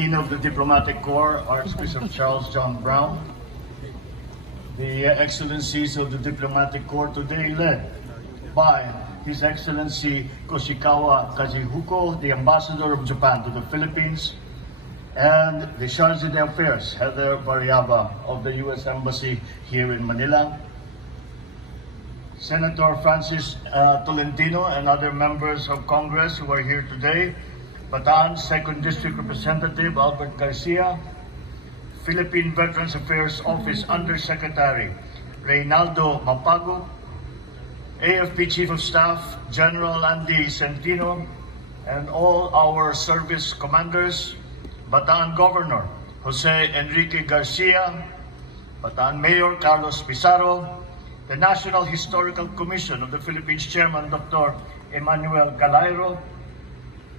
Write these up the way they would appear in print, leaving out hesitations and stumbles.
Dean of the Diplomatic Corps, Archbishop Charles John Brown, the Excellencies of the Diplomatic Corps today led by His Excellency Koshikawa Kajihuko, the Ambassador of Japan to the Philippines, and the Charge d'Affaires, Heather Variaba of the U.S. Embassy here in Manila, Senator Francis Tolentino and other members of Congress who are here today, Bataan 2nd District Representative Albert Garcia, Philippine Veterans Affairs Office Undersecretary Reynaldo Mapago, AFP Chief of Staff General Andy Centino, and all our service commanders, Bataan Governor Jose Enrique Garcia, Bataan Mayor Carlos Pizarro, the National Historical Commission of the Philippines Chairman Dr. Emmanuel Calairo,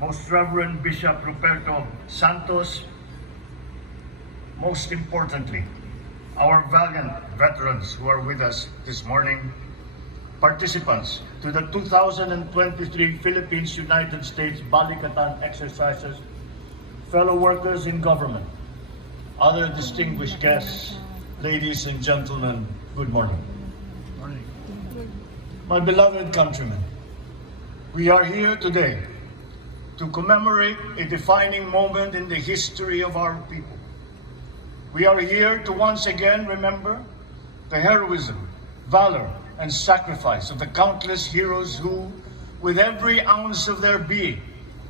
Most Reverend Bishop Ruperto Santos, most importantly, our valiant veterans who are with us this morning, participants to the 2023 Philippines United States Balikatan exercises, fellow workers in government, other distinguished guests, ladies and gentlemen, good morning. My beloved countrymen, we are here today to commemorate a defining moment in the history of our people. We are here to once again remember the heroism, valor, and sacrifice of the countless heroes who, with every ounce of their being,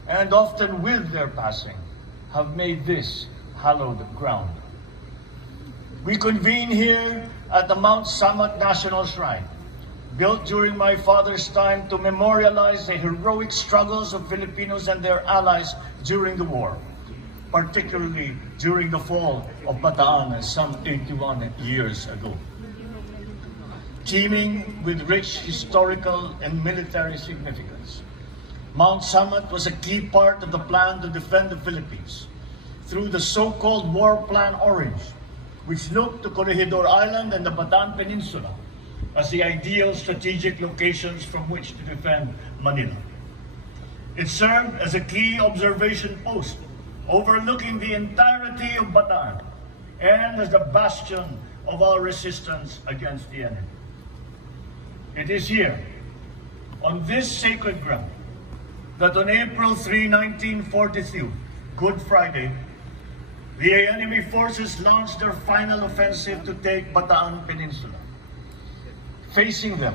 and often with their passing, have made this hallowed ground. We convene here at the Mount Samat National Shrine, built during my father's time to memorialize the heroic struggles of Filipinos and their allies during the war, particularly during the fall of Bataan some 81 years ago. Teeming with rich historical and military significance, Mount Samat was a key part of the plan to defend the Philippines through the so-called War Plan Orange, which looked to Corregidor Island and the Bataan Peninsula as the ideal strategic locations from which to defend Manila. It served as a key observation post overlooking the entirety of Bataan and as the bastion of our resistance against the enemy. It is here, on this sacred ground, that on April 3, 1942, Good Friday, the enemy forces launched their final offensive to take Bataan Peninsula. Facing them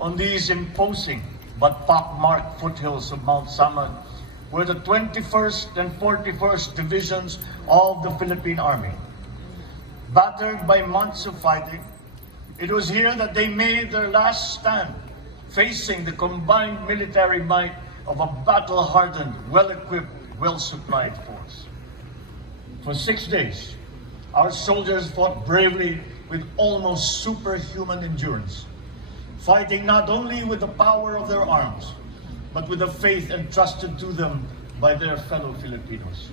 on these imposing but pockmarked foothills of Mount Samat were the 21st and 41st Divisions of the Philippine Army. Battered by months of fighting, it was here that they made their last stand, facing the combined military might of a battle-hardened, well-equipped, well-supplied force. For 6 days, our soldiers fought bravely with almost superhuman endurance, fighting not only with the power of their arms, but with the faith entrusted to them by their fellow Filipinos.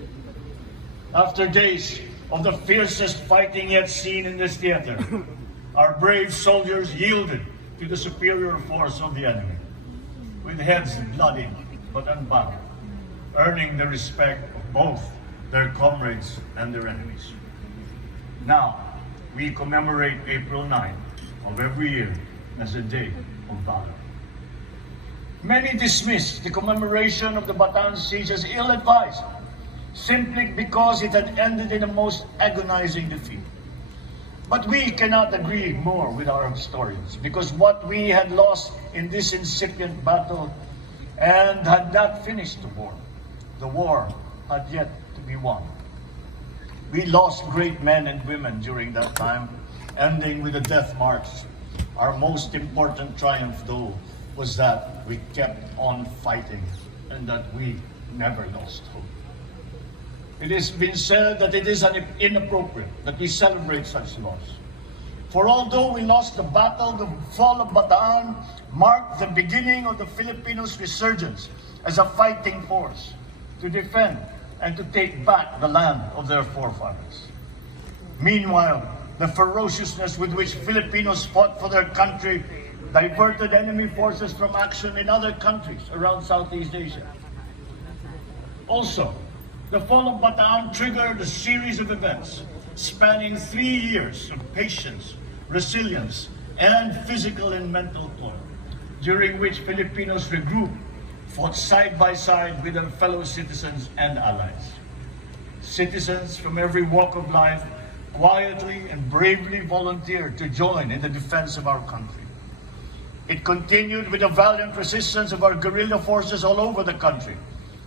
After days of the fiercest fighting yet seen in this theater, our brave soldiers yielded to the superior force of the enemy, with heads bloody but unbowed, earning the respect of both their comrades and their enemies. Now, we commemorate April 9 of every year as a day of valor. Many dismiss the commemoration of the Bataan siege as ill-advised, simply because it had ended in a most agonizing defeat. But we cannot agree more with our historians, because what we had lost in this incipient battle and had not finished the war had yet to be won. We lost great men and women during that time, ending with a death march. Our most important triumph, though, was that we kept on fighting and that we never lost hope. It has been said that it is inappropriate that we celebrate such loss. For although we lost the battle, the fall of Bataan marked the beginning of the Filipinos' resurgence as a fighting force to defend and to take back the land of their forefathers. Meanwhile, the ferociousness with which Filipinos fought for their country diverted enemy forces from action in other countries around Southeast Asia. Also, The fall of Bataan triggered a series of events spanning 3 years of patience, resilience, and physical and mental toil, during which Filipinos regrouped, fought side by side with their fellow citizens and allies. Citizens from every walk of life quietly and bravely volunteered to join in the defense of our country. It continued with the valiant resistance of our guerrilla forces all over the country,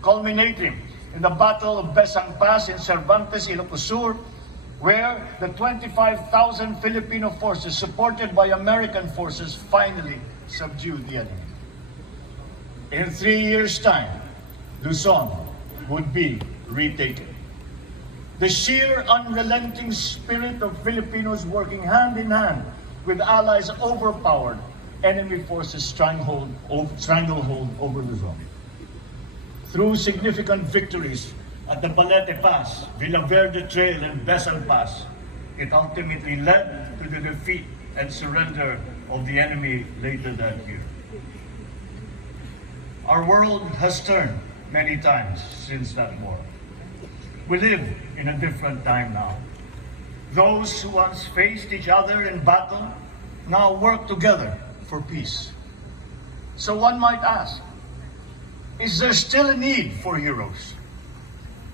culminating in the Battle of Bataan in Cervantes, Ilocos Sur, where the 25,000 Filipino forces, supported by American forces, finally subdued the enemy. In 3 years' time, Luzon would be retaken. The sheer unrelenting spirit of Filipinos working hand in hand with allies overpowered enemy forces' stranglehold over Luzon. Through significant victories at the Balete Pass, Villaverde Trail, and Besal Pass, it ultimately led to the defeat and surrender of the enemy later that year. Our world has turned many times since that war. We live in a different time now. Those who once faced each other in battle now work together for peace. So one might ask, is there still a need for heroes?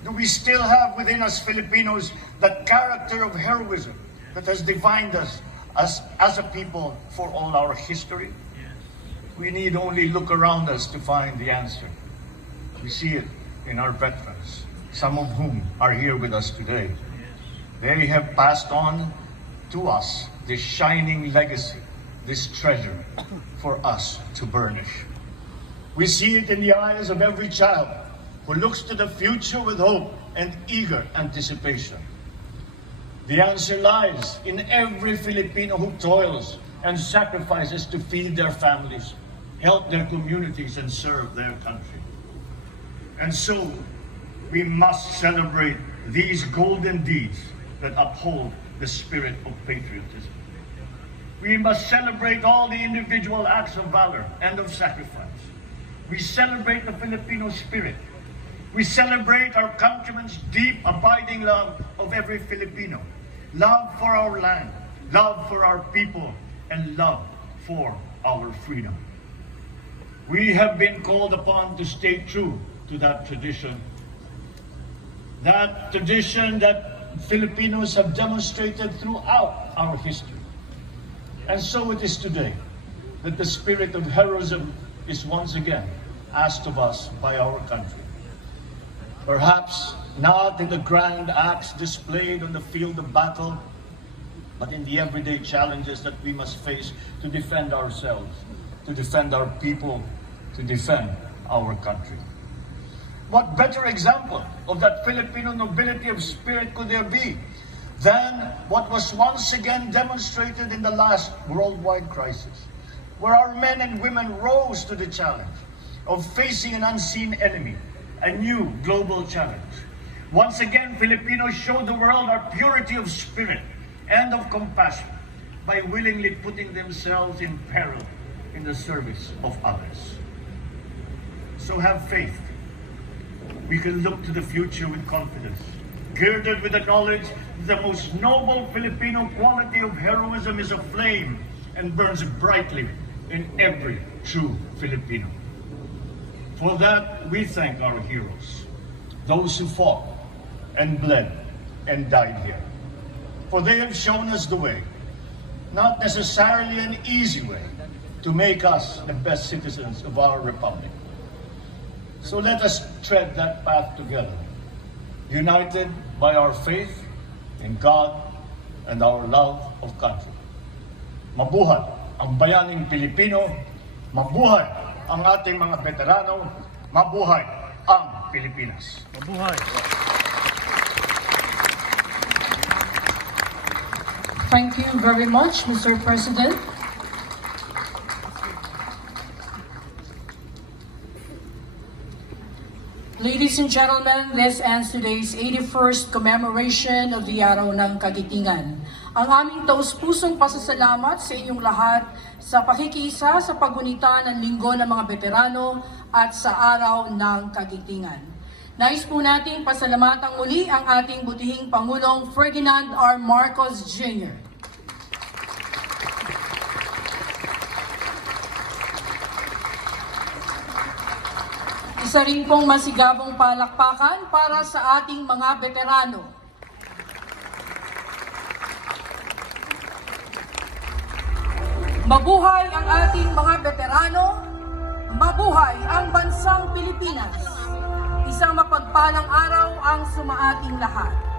Do we still have within us Filipinos that character of heroism that has defined us as a people for all our history? We need only look around us to find the answer. We see it in our veterans, some of whom are here with us today. They have passed on to us this shining legacy, this treasure for us to burnish. We see it in the eyes of every child who looks to the future with hope and eager anticipation. The answer lies in every Filipino who toils and sacrifices to feed their families, help their communities, and serve their country. And so, we must celebrate these golden deeds that uphold the spirit of patriotism. We must celebrate all the individual acts of valor and of sacrifice. We celebrate the Filipino spirit. We celebrate our countrymen's deep, abiding love of every Filipino, love for our land, love for our people, and love for our freedom. We have been called upon to stay true to that tradition that Filipinos have demonstrated throughout our history. And so it is today that the spirit of heroism is once again asked of us by our country. Perhaps not in the grand acts displayed on the field of battle, but in the everyday challenges that we must face to defend ourselves, to defend our people, to defend our country. What better example of that Filipino nobility of spirit could there be than what was once again demonstrated in the last worldwide crisis, where our men and women rose to the challenge of facing an unseen enemy, a new global challenge. Once again, Filipinos showed the world our purity of spirit and of compassion by willingly putting themselves in peril in the service of others. So have faith. We can look to the future with confidence, girded with the knowledge that the most noble Filipino quality of heroism is a flame and burns brightly in every true Filipino. For that, we thank our heroes, those who fought and bled and died here. For they have shown us the way, not necessarily an easy way, to make us the best citizens of our republic. So let us tread that path together, united by our faith in God and our love of country. Mabuhay ang bayaning Pilipino, mabuhay ang ating mga veterano, mabuhay ang Pilipinas. Mabuhay! Thank you very much, Mr. President. Ladies and gentlemen, this ends today's 81st commemoration of the Araw ng Kagitingan. Ang aming taus-pusong pasasalamat sa inyong lahat sa pakikiisa sa paggunita ng Linggo ng mga Veterano at sa Araw ng Kagitingan. Nais po nating pasalamatan muli ang ating butihing Pangulong Ferdinand R. Marcos Jr. Isa rin pong masigabong palakpakan para sa ating mga veterano. Mabuhay ang ating mga veterano, mabuhay ang bansang Pilipinas. Isang mapagpalang araw ang sumaating lahat.